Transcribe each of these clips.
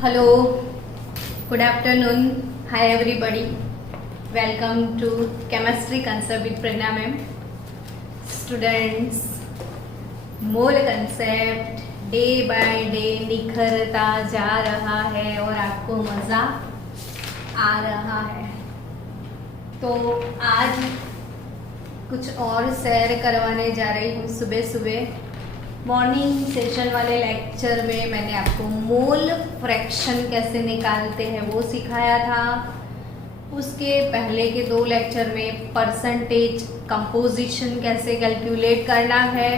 Hello, good afternoon. Hi everybody. Welcome to Chemistry Concept with Prerna ma'am. Students, mole concept day by day निखरता जा रहा है और आपको मज़ा आ रहा है। तो आज कुछ और शेयर करवाने जा रही हूँ। सुबह सुबह मॉर्निंग सेशन वाले लेक्चर में मैंने आपको मोल फ्रैक्शन कैसे निकालते हैं वो सिखाया था। उसके पहले के 2 लेक्चर में परसेंटेज कंपोजिशन कैसे कैलकुलेट करना है,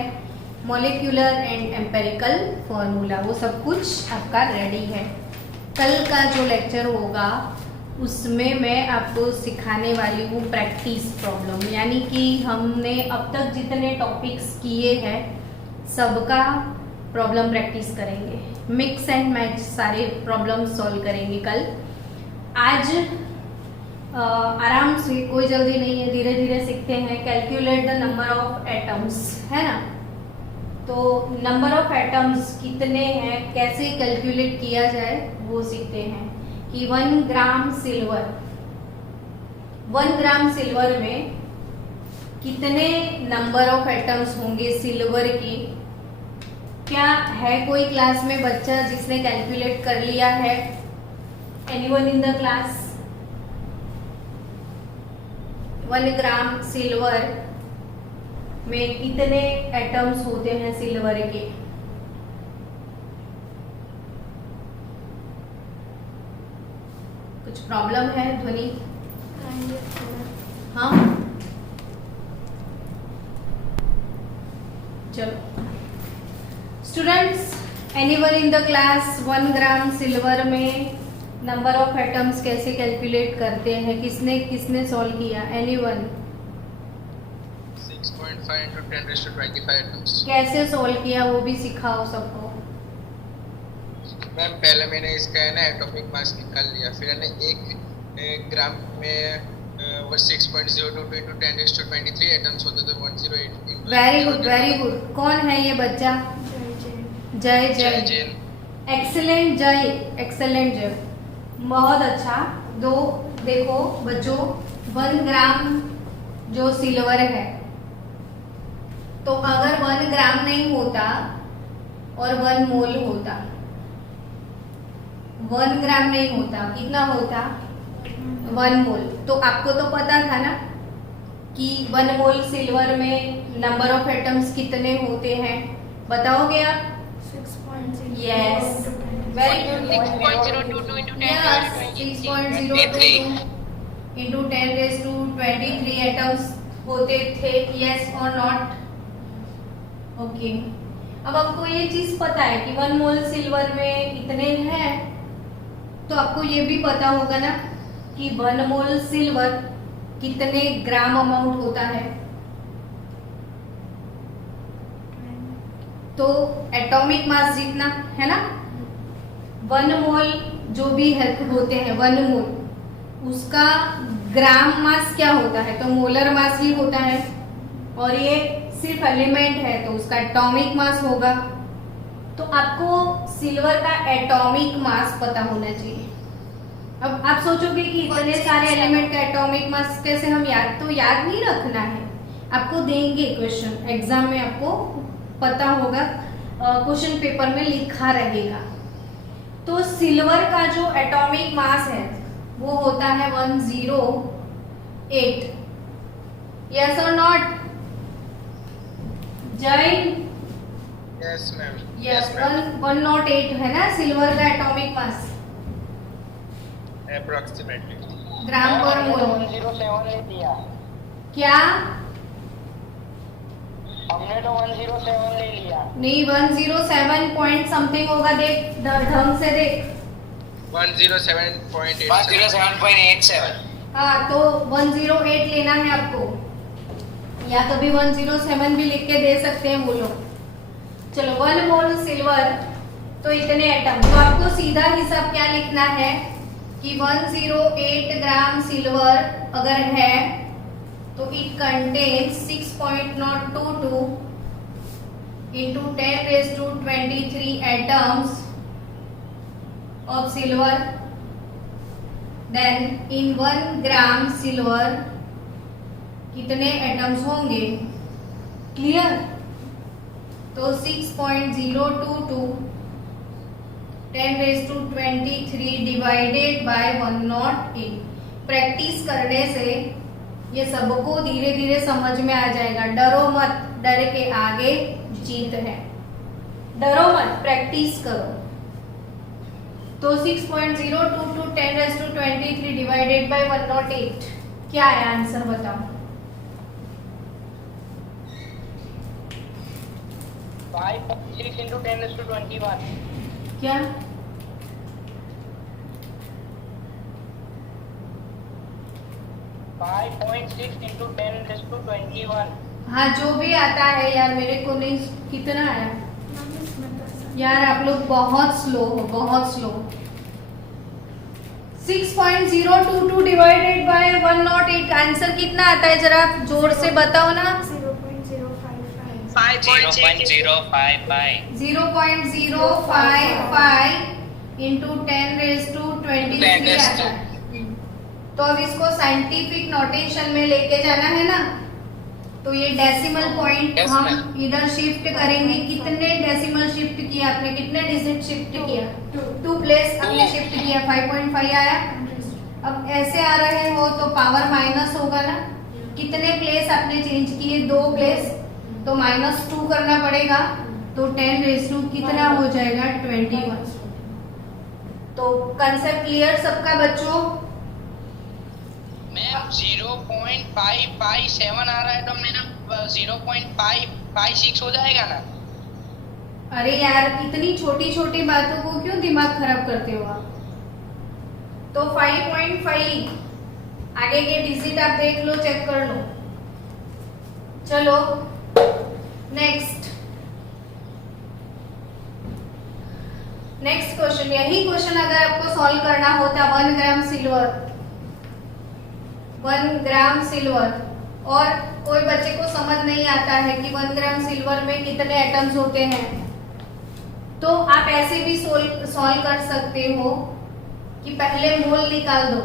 मॉलिक्यूलर एंड एम्पेरिकल फॉर्मूला, वो सब कुछ आपका रेडी है। कल का जो लेक्चर होगा उसमें मैं आपको सिखाने वाली हूँ प्रैक्टिस प्रॉब्लम, यानी कि हमने अब तक जितने टॉपिक्स किए हैं सबका प्रॉब्लम प्रैक्टिस करेंगे। मिक्स एंड मैच सारे प्रॉब्लम सॉल्व करेंगे कल। आज आराम से, कोई जल्दी नहीं है, धीरे धीरे सीखते हैं। Calculate the number of atoms, है ना। तो नंबर ऑफ एटम्स कितने हैं, कैसे कैलकुलेट किया जाए वो सीखते हैं। कि 1 ग्राम सिल्वर में कितने नंबर ऑफ एटम्स होंगे सिल्वर की। क्या है कोई क्लास में बच्चा जिसने कैलकुलेट कर लिया है? Anyone in the class? 1 gram silver में कितने एटम्स होते हैं सिल्वर के? कुछ प्रॉब्लम है ध्वनि? हाँ, चलो students, anyone in the class 1 gram silver में नंबर ऑफ एटम्स कैसे कैलकुलेट करते हैं? किसने किसने सॉल्व किया? Anyone? 6.5 into 10 raised to 25 atoms. कैसे सॉल्व किया वो भी सिखाओ सबको। मैम पहले मैंने इसका है ना एटॉमिक मास निकाल लिया, फिर है ना 1 ग्राम में वो 6.02 into 10 raised to 23 एटम्स होते थे। 108। Very good, very good. कौन है ये बच्चा? जय एक्सेलेंट जय, एक्सेलेंट जय, बहुत अच्छा। देखो बच्चों, 1 ग्राम जो सिल्वर है, तो अगर 1 ग्राम नहीं होता और 1 मोल होता, 1 ग्राम नहीं होता, कितना होता? 1 मोल। तो आपको तो पता था ना कि 1 मोल सिल्वर में नंबर ऑफ एटम्स कितने होते हैं? बताओगे आप? 6.0। Yes, very good. 6.022 into 10 raised to 23 into 10 raised to 23 atoms होते थे। यस और नॉट? ओके। अब आपको ये चीज पता है कि 1 मोल सिल्वर में इतने हैं, तो आपको ये भी पता होगा ना कि 1 मोल सिल्वर कितने ग्राम अमाउंट होता है। तो एटॉमिक मास जितना है ना, 1 मोल जो भी है होते हैं, 1 मोल उसका ग्राम मास क्या होता है? तो मोलर मास ही होता है। और ये सिर्फ एलिमेंट है तो उसका एटॉमिक मास होगा। तो आपको सिल्वर का एटॉमिक मास पता होना चाहिए। अब आप सोचोगे कि इतने सारे एलिमेंट का एटॉमिक मास कैसे हम याद नहीं रखना है। आपको देंगे क्वेश्चन एग्जाम में, आपको पता होगा, क्वेश्चन पेपर में लिखा रहेगा। तो सिल्वर का जो एटॉमिक मास है वो होता है 108। यस और नॉट? जय? Yes ma'am. यस, 108 है ना सिल्वर का एटॉमिक मास अप्रोक्सीमेटली ग्राम पर मोल। 107 ले दिया। क्या? हमने तो 107 ले लिया। नहीं, 107 पॉइंट समथिंग होगा। देख ढंग से देख। 107.87। 107.87। हाँ, तो 108 लेना है आपको, या कभी 107 भी लिख के दे सकते हैं वो लोग। चलो 1 मोल सिल्वर तो इतने एटम। तो आपको सीधा हिसाब क्या लिखना है कि 108 ग्राम सिल्वर अगर है तो it contains 6.022 into 10 raised to 23 atoms of silver, then in 1 gram silver कितने एटम्स होंगे? क्लियर? तो 6.022 10⁻23 डिवाइडेड बाय 108। प्रैक्टिस करने से ये सबको धीरे धीरे समझ में आ जाएगा। डरो मत, डर के आगे जीत है। डरो मत, प्रैक्टिस करो। तो 6.022 10⁻23 डिवाइडेड बाय 108 क्या है आंसर बताओ? 5.6 into 10⁻21। क्या? 5.6 into 10⁻21। हाँ, जो भी आता है यार, मेरे को नहीं। कितना आया यार? आप लोग बहुत स्लो हो, बहुत स्लो। 6.022 डिवाइडेड बाय 108 आंसर कितना आता है? जरा जोर से बताओ ना। 0.055 इंटू 10⁻23 आता है। तो अब इसको साइंटिफिक नोटेशन में लेके जाना है ना, तो ये डेसिमल पॉइंट Yes, हम ma'am. इधर शिफ्ट करेंगे। कितने डेसिमल शिफ्ट किया आपने? कितने डिजिट शिफ्ट किया? 2 प्लेस आपने शिफ्ट किया, 5.5 आया। अब ऐसे आ रहे हो तो पावर माइनस होगा ना। कितने प्लेस आपने चेंज किए? 2 प्लेस, तो -2 करना पड़ेगा। तो 10⁻2 कितना हो जाएगा? 21। तो कंसेप्ट क्लियर सबका बच्चों? मैम 0.557 आ रहा है तो मेरा 0.556 हो जाएगा ना? अरे यार, इतनी छोटी छोटी बातों को क्यों दिमाग खराब करते हो आप? तो 5.5 आगे के डिजिट आप देख लो, चेक कर लो। चलो नेक्स्ट क्वेश्चन। यही क्वेश्चन अगर आपको सॉल्व करना होता 1 ग्राम सिल्वर, 1 ग्राम सिल्वर, और कोई बच्चे को समझ नहीं आता है कि 1 ग्राम सिल्वर में कितने एटम्स होते हैं, तो आप ऐसे भी सॉल्व कर सकते हो कि पहले मोल निकाल दो।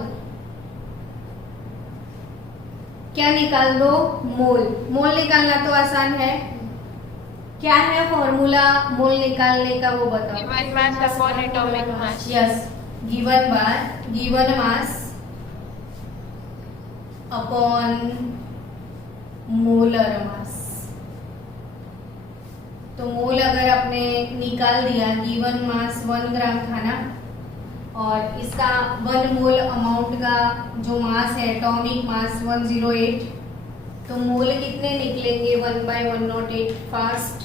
क्या निकाल दो? मोल। मोल निकालना तो आसान है। क्या है फॉर्मूला मोल निकालने का, वो बताओ। Given mass upon atomic mass। Yes, given mass upon molar mass. तो मोल अगर आपने निकाल दिया, गिवन मास 1 ग्राम था ना, और इसका 1 मोल अमाउंट का जो मास है, एटॉमिक मास 108, तो मोल कितने निकलेंगे? 1/108 फास्ट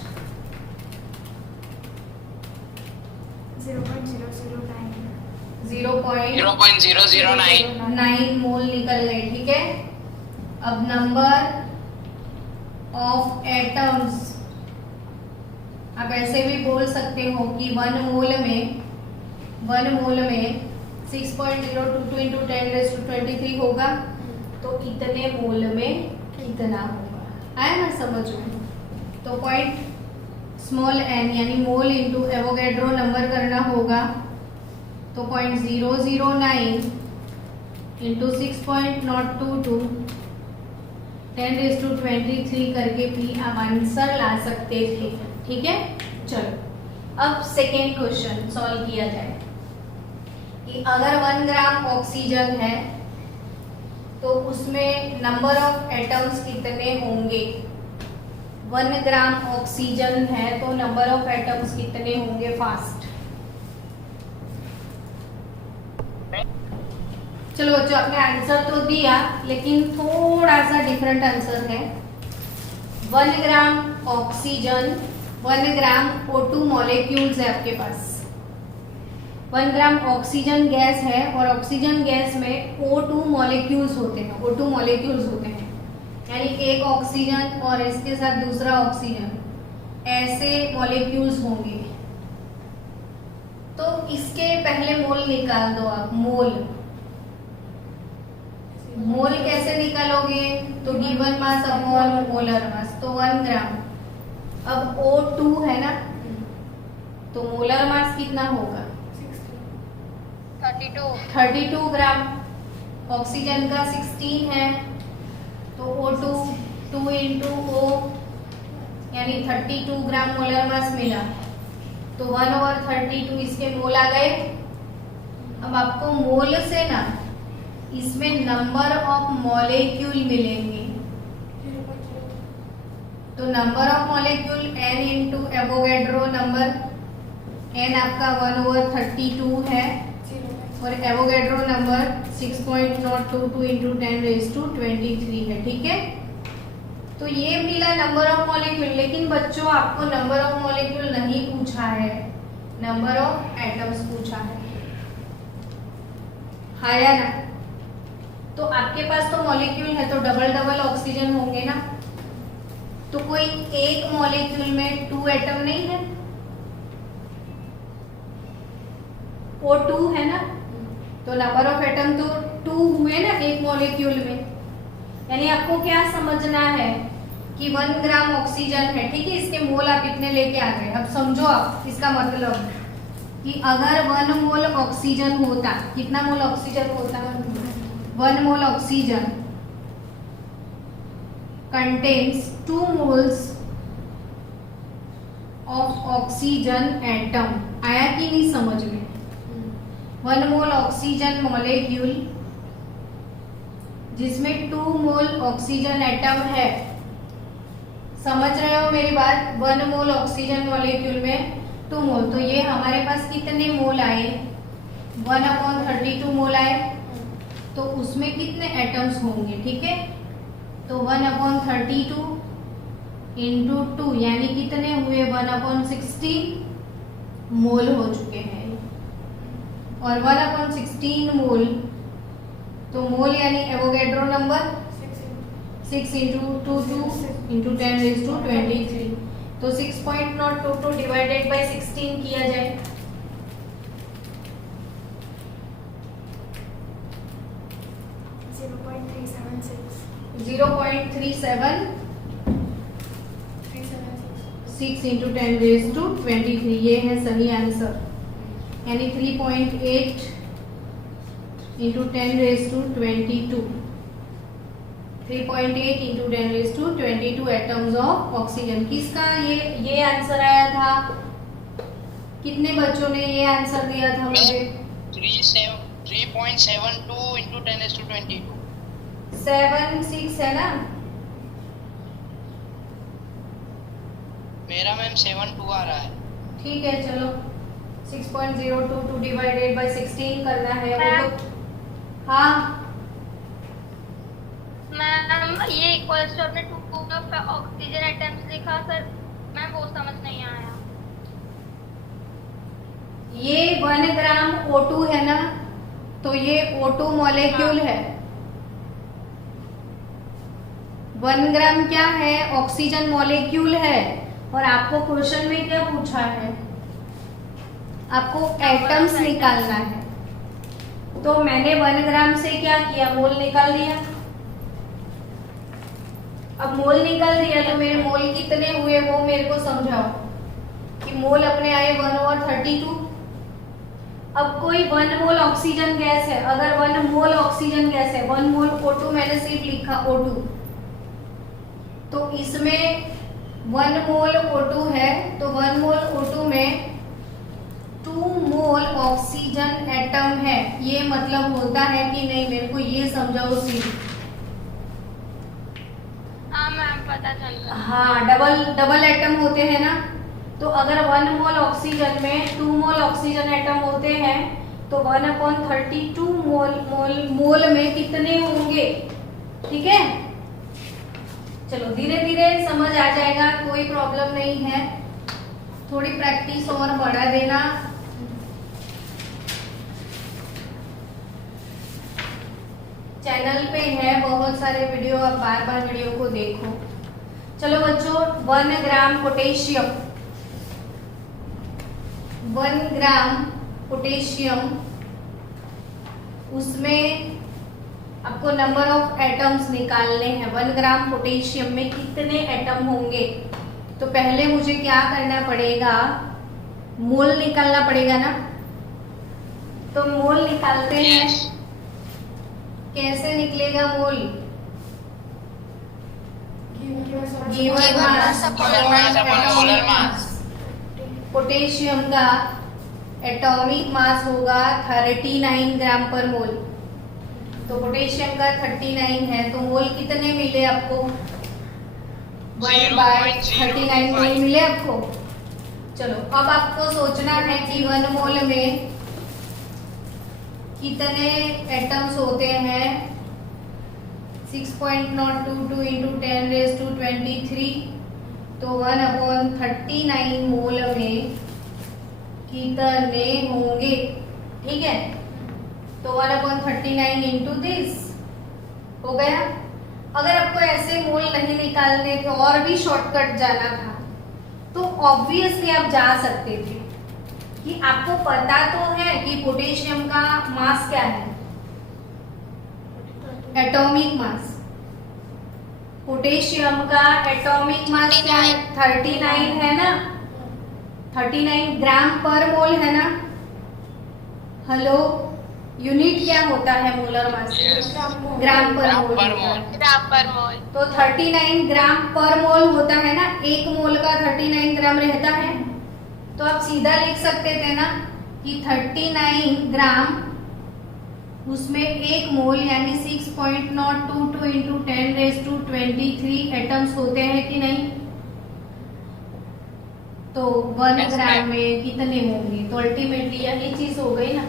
0.009 मोल निकल गए। ठीक है, अब नंबर ऑफ एटम्स आप ऐसे भी बोल सकते हो कि 1 मोल में 6.022 इंटू 10⁻23 होगा, तो इतने मोल में कितना होगा? आया ना समझ में? तो पॉइंट स्मॉल n यानी मोल इंटू एवोगैड्रो नंबर करना होगा। तो 0.009 इंटू 6.022 10⁻23 करके भी आप आंसर ला सकते थे। ठीक है, चलो अब सेकेंड क्वेश्चन सॉल्व किया जाए कि अगर 1 ग्राम ऑक्सीजन है तो उसमें नंबर ऑफ एटम्स कितने होंगे? 1 ग्राम ऑक्सीजन है तो नंबर ऑफ एटम्स कितने होंगे? फास्ट चलो बच्चों, आपने आंसर तो दिया लेकिन थोड़ा सा डिफरेंट आंसर है। 1 ग्राम ऑक्सीजन, 1 ग्राम O2 मॉलिक्यूल्स है आपके पास। 1 ग्राम ऑक्सीजन गैस है और ऑक्सीजन गैस में O2 मॉलिक्यूल्स होते हैं। O2 मॉलिक्यूल्स होते हैं यानी एक ऑक्सीजन और इसके साथ दूसरा ऑक्सीजन, ऐसे मॉलिक्यूल्स होंगे। तो इसके पहले मोल निकाल दो आप। मोल कैसे निकालोगे? तो given mass upon molar mass, तो 1 ग्राम। अब O2 है ना, तो मोलर मास कितना होगा? 32 ग्राम, ऑक्सीजन का 16 है, तो O2 2 इंटू O यानी 32 ग्राम मोलर मास मिला, तो 1/32 इसके मोल आ गए। अब आपको मोल से ना इसमें नंबर ऑफ मॉलिक्यूल मिलेंगे, तो number of molecule n into Avogadro number, n आपका 1/32 है और एवोगैड्रो नंबर 6.022 इंटू 10⁻23 है, ठीक है। तो ये मिला नंबर ऑफ मॉलिक्यूल, लेकिन बच्चों आपको नंबर ऑफ मॉलिक्यूल नहीं पूछा है, नंबर ऑफ एटम्स पूछा है, हाँ या ना। तो आपके पास तो मॉलिक्यूल है तो डबल डबल ऑक्सीजन होंगे ना, तो कोई एक मॉलिक्यूल में 2 एटम नहीं है, O2 है ना, तो नंबर ऑफ एटम तो 2 हुए ना एक मॉलिक्यूल में। यानी आपको क्या समझना है कि 1 ग्राम ऑक्सीजन है, ठीक है, इसके मोल आप इतने लेके आ गए। अब समझो आप इसका मतलब कि अगर 1 मोल ऑक्सीजन होता, कितना मोल ऑक्सीजन होता, 1 मोल oxygen contains 2 moles of oxygen atom. आया कि नहीं समझ में? 1 मोल ऑक्सीजन मॉलिक्यूल जिसमें 2 मोल ऑक्सीजन एटम है, समझ रहे हो मेरी बात? 1 मोल ऑक्सीजन मॉलिक्यूल में 2 मोल, तो ये हमारे पास कितने मोल आए, 1/32 मोल आए, तो उसमें कितने एटम्स होंगे, ठीक है। तो 1/32 इंटू 2 यानी कितने हुए, 1/16 मोल हो चुके हैं, और 1/16 मोल, तो मोल यानी एवोगैड्रो नंबर 6 इंटू 2 इंटू 10⁻23, तो 6.022 डिवाइडेड बाई 16 किया जाए, (0.3736 इंटू 10⁻23), ये है सही आंसर, यानी 3.8 into 10⁻22, 3.8 into 10⁻22 atoms of oxygen. किसका ये आंसर आया था? कितने बच्चों ने ये आंसर दिया था मुझे? 3.72 इंटू 10⁻22। 7-6 है ना? मेरा मैम 7.2 आ रहा है। ठीक है, चलो 6.022 डिवाइडेड बाय 16 करना है वो तो। हाँ मैम, ये इक्वल्स टू आपने 2 ऑक्सीजन एटम्स लिखा सर, मैम वो समझ नहीं आया। ये 1 ग्राम O2 है ना, तो ये O2 मॉलिक्यूल है। 1 ग्राम क्या है? ऑक्सीजन मॉलिक्यूल है। और आपको क्वेश्चन में क्या पूछा है? आपको एटम्स निकालना है, तो मैंने 1 ग्राम से क्या किया, मोल निकाल दिया। अब मोल निकाल दिया तो मेरे मोल कितने हुए वो मेरे को समझाओ, कि मोल अपने आए 1/32। अब कोई 1 मोल ऑक्सीजन गैस है, अगर 1 मोल ऑक्सीजन गैस है, 1 मोल O2 मैंने सिर्फ लिखा O2, तो इसमें 1 मोल O2 है, तो 1 मोल O2 में 2 मोल ऑक्सीजन एटम है। ये मतलब होता है कि नहीं, मेरे को ये समझाओ सिर्फ। हाँ मैम, पता चल रहा। हाँ, डबल एटम होते हैं ना, तो अगर 1 मोल ऑक्सीजन में 2 मोल ऑक्सीजन एटम होते हैं, तो 1/32 मोल में कितने होंगे, ठीक है। चलो धीरे धीरे समझ आ जाएगा, कोई प्रॉब्लम नहीं है, थोड़ी प्रैक्टिस और बढ़ा देना। चैनल पे है बहुत सारे वीडियो, आप बार बार वीडियो को देखो। चलो बच्चों, 1 ग्राम पोटेशियम, 1 ग्राम पोटेशियम, उसमें आपको नंबर ऑफ एटम्स निकालने हैं। 1 ग्राम पोटेशियम में कितने एटम होंगे, तो पहले मुझे क्या करना पड़ेगा, मोल निकालना पड़ेगा ना। तो मोल निकालते हैं, Yes. कैसे निकलेगा मोल? गिवन Given मास mass upon molar mass. Potassium का एटॉमिक मास होगा 39 ग्राम पर मोल। तो पोटेशियम का 39 है, तो मोल कितने मिले आपको? 1/39 मोल मिले आपको। चलो अब आपको सोचना है कि 1 मोल में कितने एटम्स होते हैं। 6.022 इंटू 10⁻23, तो 1/39 मोल में कितने होंगे? ठीक है, तो 1/39 इंटू दिस हो गया। अगर आपको ऐसे मोल नहीं निकालने थे और भी शॉर्टकट जाना था, तो ऑब्वियसली आप जा सकते थे कि आपको पता तो है कि पोटेशियम का मास क्या है, एटॉमिक मास। पोटेशियम का एटॉमिक मास क्या है? 39 है ना, 39 ग्राम पर मोल है ना। हेलो, यूनिट क्या होता है मोलर मास? Yes. ग्राम पर ग्राम मोल पर होता है। मोल। ग्राम पर मोल। तो 39 ग्राम पर मोल होता है ना, एक मोल का 39 ग्राम रहता है। तो आप सीधा लिख सकते थे ना कि 39 ग्राम, उसमें एक मोल यानी 6.022 इंटू 10⁻23 एटम्स होते हैं कि नहीं? तो 1 Yes, ग्राम ma'am. में कितने होंगे? तो अल्टीमेटली यही चीज हो गई ना।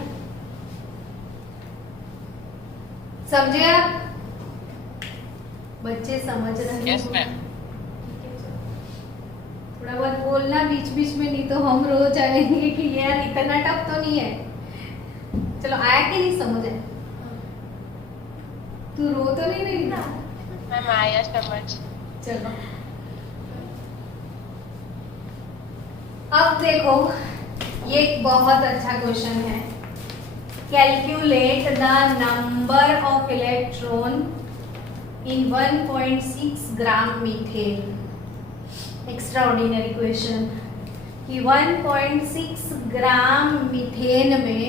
समझे आप? बच्चे समझ रहे हैं? Yes, ma'am. थोड़ा बहुत बोलना बीच बीच में, नहीं तो हम रोज आएंगे कि यार इतना टफ तो नहीं है। चलो, आया कि नहीं समझ है? तू रो तो नहीं रही ना? मैम आया समझ। चलो अब देखो, ये एक बहुत अच्छा क्वेश्चन है। Calculate the number of electron in 1.6 gram methane. Extraordinary question कि 1.6 ग्राम मीथेन में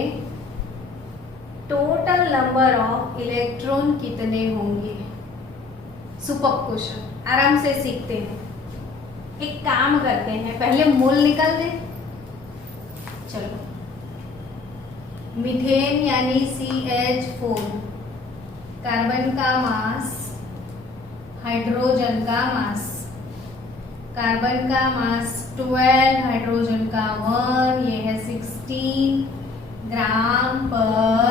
टोटल नंबर ऑफ इलेक्ट्रॉन कितने होंगे। सुपर क्वेश्चन, आराम से सीखते हैं। एक काम करते हैं, पहले मोल निकाल दे। चलो, मीथेन यानी CH4, कार्बन का मास, हाइड्रोजन का मास। कार्बन का मास 12, हाइड्रोजन का 1, ये है 16 ग्राम पर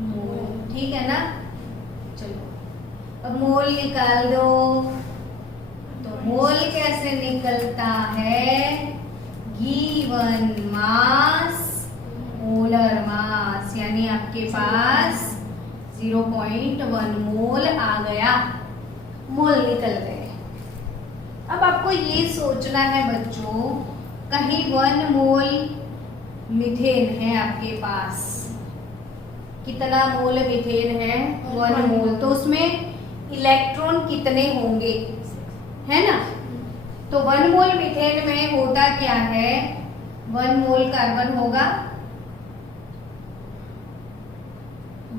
मोल। ठीक है ना? चलो अब मोल निकाल दो। तो मोल कैसे निकलता है? गिवन मास मोलर मास, यानी आपके पास 0.1 मोल आ गया। मोल निकल गए। अब आपको ये सोचना है बच्चों, कहीं 1 मोल मीथेन है आपके पास। कितना मोल मीथेन है? 1 मोल। तो उसमें इलेक्ट्रॉन कितने होंगे, है ना? तो 1 मोल मीथेन में होता क्या है? 1 मोल कार्बन होगा,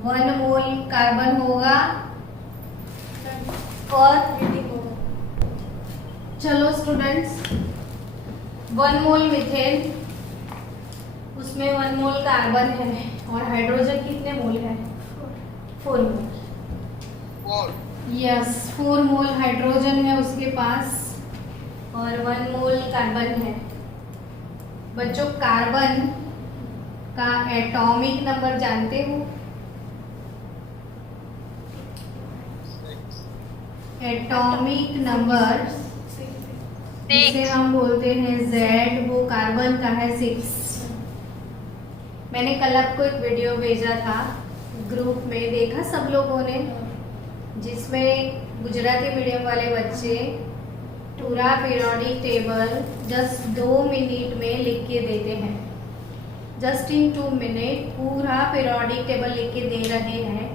1 मोल कार्बन होगा, और चलो स्टूडेंट्स, 1 मोल मीथेन, उसमें 1 मोल कार्बन है, और हाइड्रोजन कितने मोल है? 4 मोल। 4. यस, 4 मोल हाइड्रोजन है उसके पास, और 1 मोल कार्बन है। बच्चों, कार्बन का एटॉमिक नंबर जानते हो? एटॉमिक नंबर जिसे हम बोलते हैं Z, वो कार्बन का है 6। मैंने कल आपको एक वीडियो भेजा था ग्रुप में, देखा सब लोगों ने, जिसमें गुजराती मीडियम वाले बच्चे पूरा पीरियोडिक टेबल जस्ट 2 मिनट में लिख के देते हैं। जस्ट इन 2 मिनट पूरा पीरियोडिक टेबल लिख के दे रहे हैं।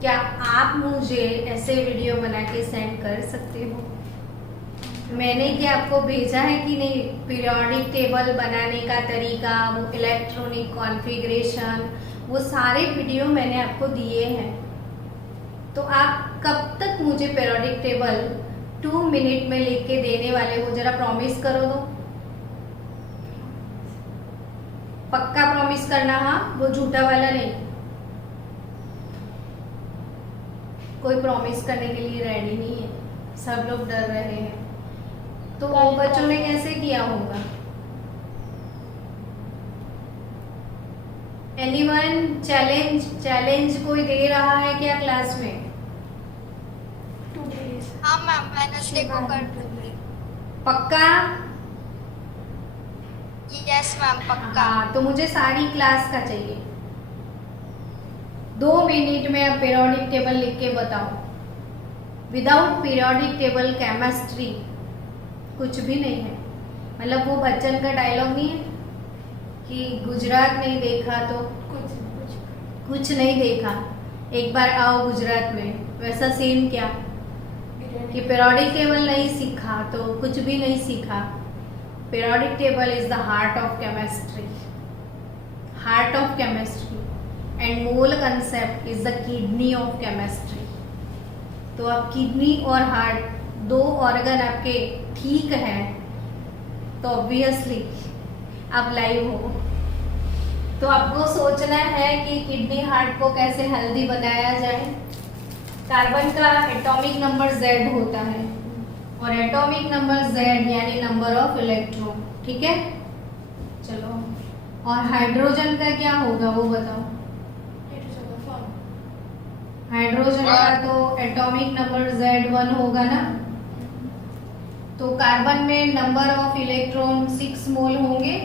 क्या आप मुझे ऐसे वीडियो बना के सेंड कर सकते हो? मैंने क्या आपको भेजा है कि नहीं? पीरियोडिक टेबल बनाने का तरीका, वो इलेक्ट्रॉनिक कॉन्फ़िगरेशन, वो सारे वीडियो मैंने आपको दिए हैं। तो आप कब तक मुझे पीरियोडिक टेबल 2 मिनट में लिख के देने वाले हो, जरा प्रॉमिस करो तो। पक्का प्रॉमिस करना, हाँ, वो झूठा वाला नहीं। कोई प्रॉमिस करने के लिए रेडी नहीं है, सब लोग डर रहे हैं। तो वो बच्चों ने कैसे किया होगा? एनीवन चैलेंज कोई दे रहा है क्या क्लास में? हाँ मैम, वेडनेसडे को कर दूंगी। पक्का? यस मैम, पक्का। हाँ, तो मुझे सारी क्लास का चाहिए। 2 मिनट में आप पीरियोडिक टेबल लिख के बताओ। विदाउट पीरियोडिक टेबल केमिस्ट्री कुछ भी नहीं है। मतलब वो बच्चन का डायलॉग नहीं है कि गुजरात नहीं देखा तो कुछ नहीं देखा, एक बार आओ गुजरात में। वैसा सेम क्या कि पीरियोडिक टेबल नहीं सीखा तो कुछ भी नहीं सीखा। Periodic table is the heart of chemistry, heart of chemistry, and mole concept is the kidney of chemistry. तो अब किडनी और हार्ट 2 ऑर्गन आपके ठीक है तो ऑब्वियसली आप लाइव हो। तो आपको सोचना है कि किडनी हार्ट को कैसे हेल्दी बनाया जाए। कार्बन का एटॉमिक नंबर Z होता है और एटॉमिक नंबर Z यानी नंबर ऑफ इलेक्ट्रॉन, ठीक है। चलो, और हाइड्रोजन का क्या होगा वो बताओ। हाइड्रोजन का तो एटॉमिक नंबर Z1 होगा ना। तो कार्बन में नंबर ऑफ इलेक्ट्रॉन 6 मोल होंगे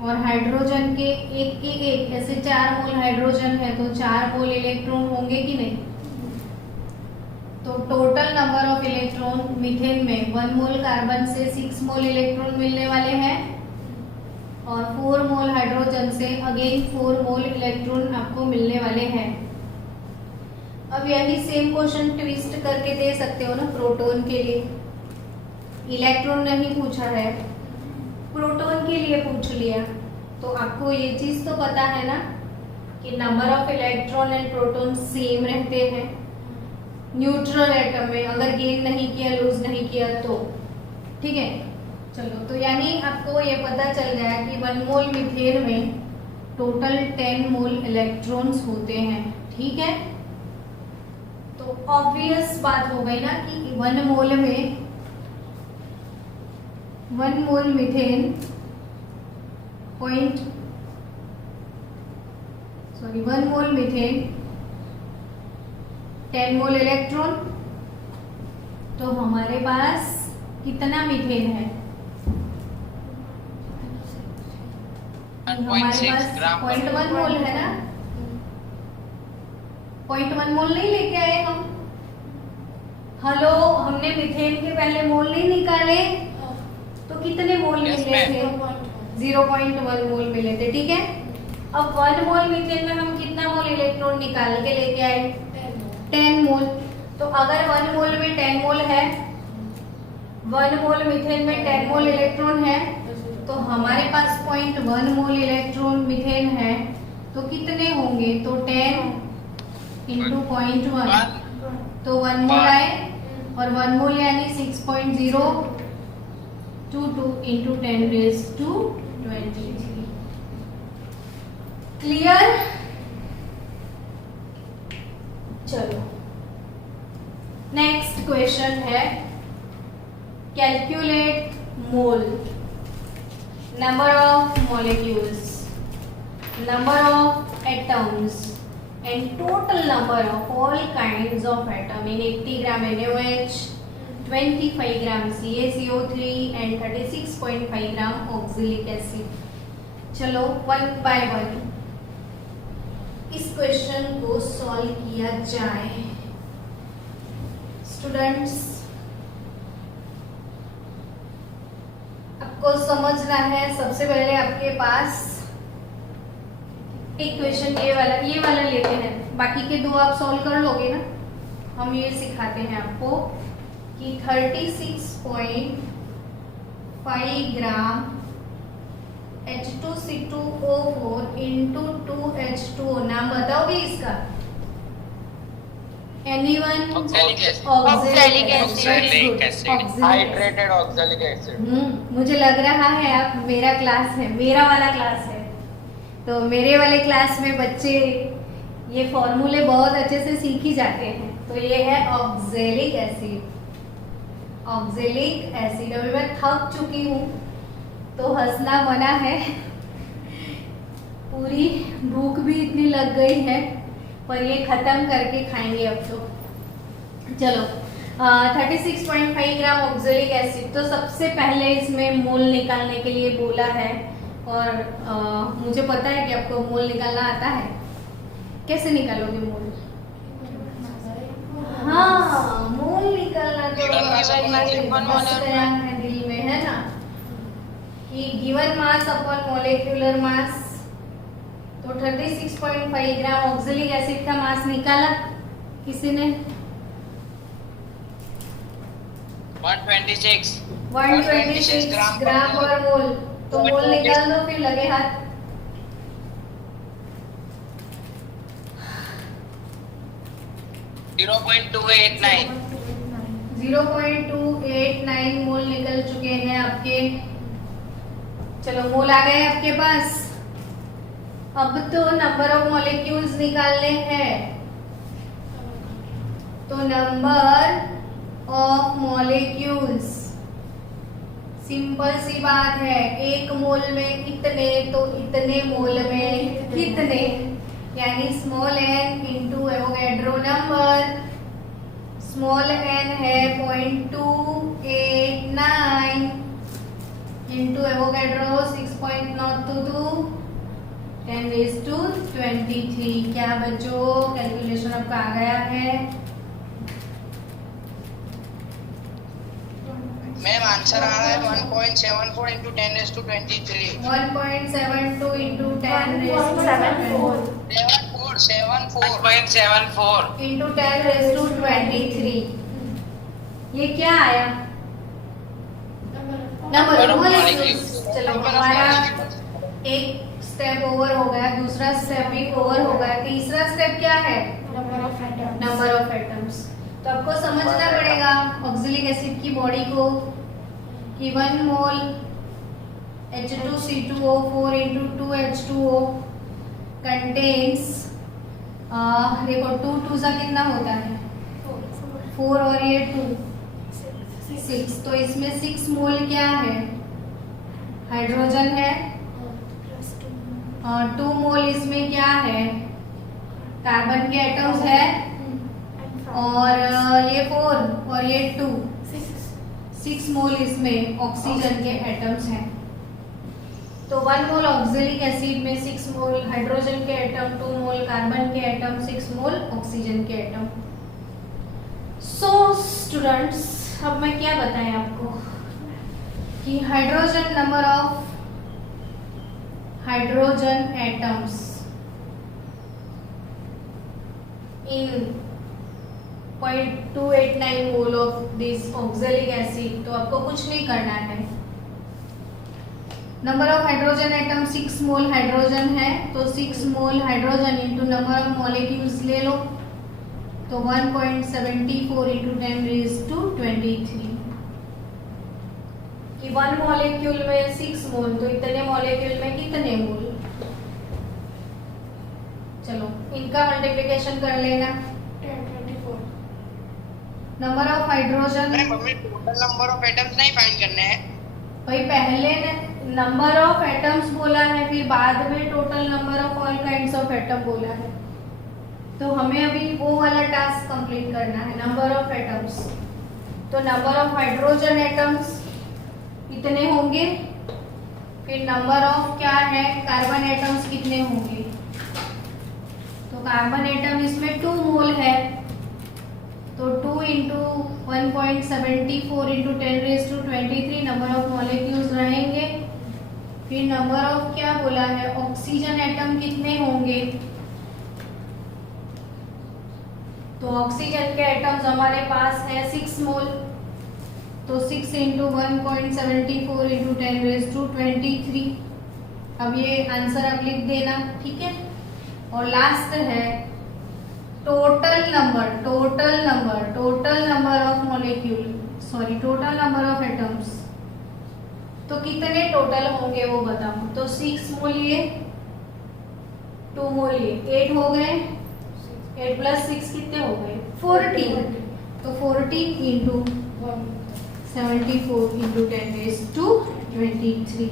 और हाइड्रोजन के एक ऐसे 4 मोल हाइड्रोजन है तो 4 मोल इलेक्ट्रॉन होंगे कि नहीं। तो total number of electron methane में 1 मोल कार्बन से 6 मोल इलेक्ट्रॉन मिलने वाले हैं और 4 मोल हाइड्रोजन से अगेन 4 मोल इलेक्ट्रॉन आपको मिलने वाले हैं। अब यही सेम क्वेश्चन ट्विस्ट करके दे सकते हो ना प्रोटॉन के लिए। इलेक्ट्रॉन नहीं पूछा है, प्रोटॉन के लिए पूछ लिया। तो आपको ये चीज तो पता है ना कि number of electron and proton same रहते हैं न्यूट्रल एटम में, अगर गेन नहीं किया, लूज नहीं किया तो, ठीक है। चलो, तो यानी आपको ये पता चल गया कि 1 मोल मीथेन में टोटल 10 मोल इलेक्ट्रॉन्स होते हैं, ठीक है। तो ऑब्वियस बात हो गई ना कि 1 मोल में 1 मोल मीथेन 1 मोल मीथेन 10 मोल इलेक्ट्रॉन। तो हमारे पास कितना मीथेन है? हमारे पास 0.1 मोल है ना। 0.1 मोल नहीं लेके आए हम। हेलो, हमने मीथेन के पहले मोल नहीं निकाले तो कितने मोल मिले थे? 0.1 मोल मिले थे, ठीक है। अब 1 मोल मीथेन में हम कितना मोल इलेक्ट्रॉन निकाल के लेके आए? 10 मोल। तो अगर 1 मोल में 10 मोल है, 1 मोल मीथेन में 10 मोल इलेक्ट्रॉन है, तो हमारे पास 0.1 मोल इलेक्ट्रॉन मीथेन है तो कितने होंगे? तो 10 इंटू 0.1 तो 1 मोल आए और 1 मोल यानी 6.022 इंटू 10⁻²⁰। क्लियर? चलो, नेक्स्ट क्वेश्चन है calculate mole, number of molecules, number of atoms and total number of all kinds of atom in 80 gram NaOH, 25 gram CaCO3 and 36.5 gram oxalic acid। चलो, 1 by 1 इस question को solve किया जाए। Students, आपको समझना है सबसे पहले आपके पास एक क्वेश्चन ये वाला लेते हैं, बाकी के 2 आप सॉल्व कर लोगे ना। हम ये सिखाते हैं आपको कि 36.5 ग्राम H2C2O4 इंटू 2H2O। नाम बताओगे इसका? Anyone? Oxalic acid. Oxalic acid. Hydrated oxalic acid. मुझे लग रहा है आप मेरा क्लास है, मेरा वाला क्लास है, तो मेरे वाले क्लास में बच्चे ये फॉर्मूले बहुत अच्छे से सीख ही जाते हैं। तो ये है ऑक्जेलिक एसिड। Oxalic acid. अभी मैं थक चुकी हूँ तो हंसना मना है, पूरी भूख भी इतनी लग गई है, पर ये खत्म करके खाएंगे अब तो। चलो 36.5 ग्राम ऑक्जेलिक एसिड। तो सबसे पहले इसमें मोल निकालने के लिए बोला है, और मुझे पता है कि आपको मोल निकालना आता है। कैसे निकालोगे मोल? हाँ, मोल निकालना तो बस गया है दिल में, है ना, कि गिवन मास अपॉन मोलेक्युलर मास। तो 36.5 ग्राम ऑक्जेलिक एसिड का मास निकाला किसी ने? 126 ग्राम पर मोल। तो मोल निकाल दो, फिर लगे हाथ। जीरो 0.289 0.289 मोल निकल चुके हैं आपके। चलो मोल आ गए आपके पास। अब तो नंबर ऑफ मॉलिक्यूल्स निकालने हैं। तो नंबर ऑफ मॉलिक्यूल्स, सिंपल सी बात है, एक मोल में कितने, तो इतने मोल में कितने, यानी small n into Avogadro number. Small n है 0.289 इंटू एवोगैड्रो 6.022 10⁻23। क्या बच्चों, कैलकुलेशन आपका आ गया है? मैम आंसर आ रहा है 1.74 इंटू 10⁻23 1.72 इंटू 10⁻74 1.74 इंटू 10⁻23। ये क्या आया? Number of molecules. चलो हमारा एक स्टेप ओवर हो गया, दूसरा स्टेप भी ओवर हो गया, तीसरा स्टेप क्या है? Number of atoms. तो आपको समझना पड़ेगा ऑक्जेलिक एसिड की बॉडी को, कि 1 मोल H2C2O4 इंटू 2H2O कंटेन्स, देखो 2 सा कितना होता है? 4 और ये 2 6। तो इसमें 6 मोल क्या है? हाइड्रोजन है। 2 मोल इसमें क्या है? कार्बन के एटम्स है। और ये 4 और ये 2 6 मोल इसमें ऑक्सीजन के एटम्स हैं। तो 1 मोल ऑक्जेलिक एसिड में 6 मोल हाइड्रोजन के एटम, 2 मोल कार्बन के एटम, 6 मोल ऑक्सीजन के एटम। सो स्टूडेंट्स, अब मैं क्या बताएं आपको कि hydrogen, number of hydrogen atoms in 0.289 mole of this oxalic acid. तो आपको कुछ नहीं करना है। Number of hydrogen atom 6 mole hydrogen है, तो 6 मोल hydrogen into number of molecules ले लो, तो 1.74 इंटू 10⁻23। कि 1 मॉलिक्यूल में 6 मोल, तो इतने मॉलिक्यूल में कितने मोल? चलो इनका मल्टीप्लिकेशन कर लेना। Number of hydrogen, total number of atoms नहीं फाइंड करने हैं भाई, पहले ने नंबर ऑफ एटम्स बोला है, फिर बाद में total number of all kinds of atom बोला है। तो हमें अभी वो वाला टास्क कंप्लीट करना है, नंबर ऑफ एटम्स। तो नंबर ऑफ हाइड्रोजन एटम्स कितने होंगे, फिर नंबर ऑफ क्या है, कार्बन एटम्स कितने होंगे। तो कार्बन एटम इसमें 2 मोल है, तो 2 into 1.74 into 10⁻23 number of molecules रहेंगे। फिर नंबर ऑफ क्या बोला है, ऑक्सीजन एटम कितने होंगे। तो ऑक्सीजन के एटम्स हमारे पास है 6 मोल, तो 6 इंटू 1.74 इंटू 10⁻23 अब ये आंसर आप लिख देना, ठीक है। और लास्ट है total number of molecule, sorry total number of atoms. तो कितने टोटल होंगे वो बताओ। तो 6 मोल ये, 2 मोल ये, 8 हो गए। 8 प्लस 6 कितने हो गए? 40। तो 40 इंटू 74 इंटू 10⁻23।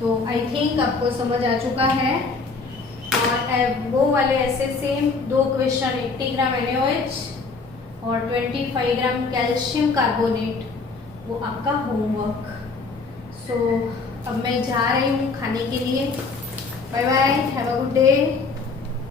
तो आई थिंक आपको समझ आ चुका है। और वो वाले ऐसे सेम 2 क्वेश्चन 80 ग्राम NaOH और 25 ग्राम कैल्शियम कार्बोनेट, वो आपका होमवर्क। सो अब मैं जा रही हूँ खाने के लिए। Bye bye, have a good day.